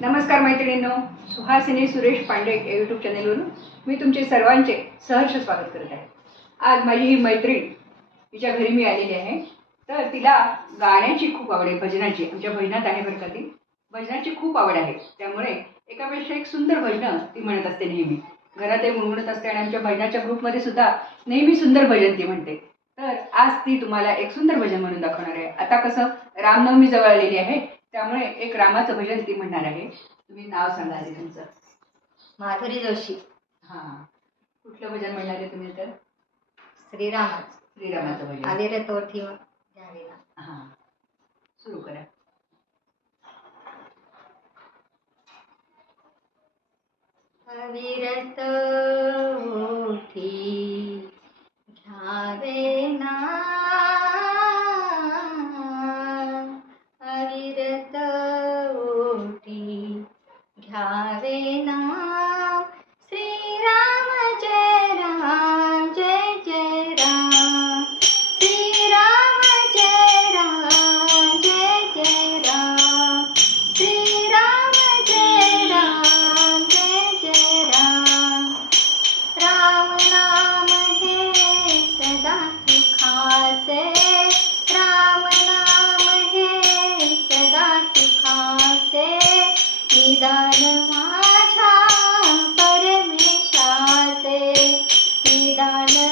नमस्कार मैत्रिणींनो सुहासिनी सुरेश पांडे या यूट्यूब चॅनेलवरून मी तुमचे सर्वांचे सहर्ष स्वागत करत आहे. आज माझी ही मैत्रीण तिच्या घरी मी आलेली आहे. तर तिला गाण्याची खूप आवड आहे भजनाची. आमच्या भजनात आहे बरं का ती. भजनाची खूप आवड आहे. त्यामुळे एकापेक्षा एक सुंदर भजनं ती म्हणत असते नेहमी. घरातही गुणगुणत असते आणि आमच्या भजनाच्या ग्रुपमध्ये सुद्धा नेहमी सुंदर भजन ती म्हणते. तर आज ती तुम्हाला एक सुंदर भजन म्हणून दाखवणार आहे. आता कसं रामनवमी जवळ आलेली आहे. त्यामुळे एक रामाचं भजन ती म्हणणार आहे. तुम्ही नाव सांगा आधी तुमचं. माधुरी जोशी. हां. कुठलं भजन म्हणणार आहे तुम्ही तर? श्रीरामाच. श्रीरामाचं भजन. आले रे तोठी घ्यावेला. हां. सुरू करा. अविरत ओठी घ्यावे श्री श्रीराम जय राम जय जय राम। श्रीराम जय राम जय जय राम। श्रीराम जय राम जय जय राम। राम नाम हे सदा सुखाचे। निदान माझ्या परमेशाचे निदान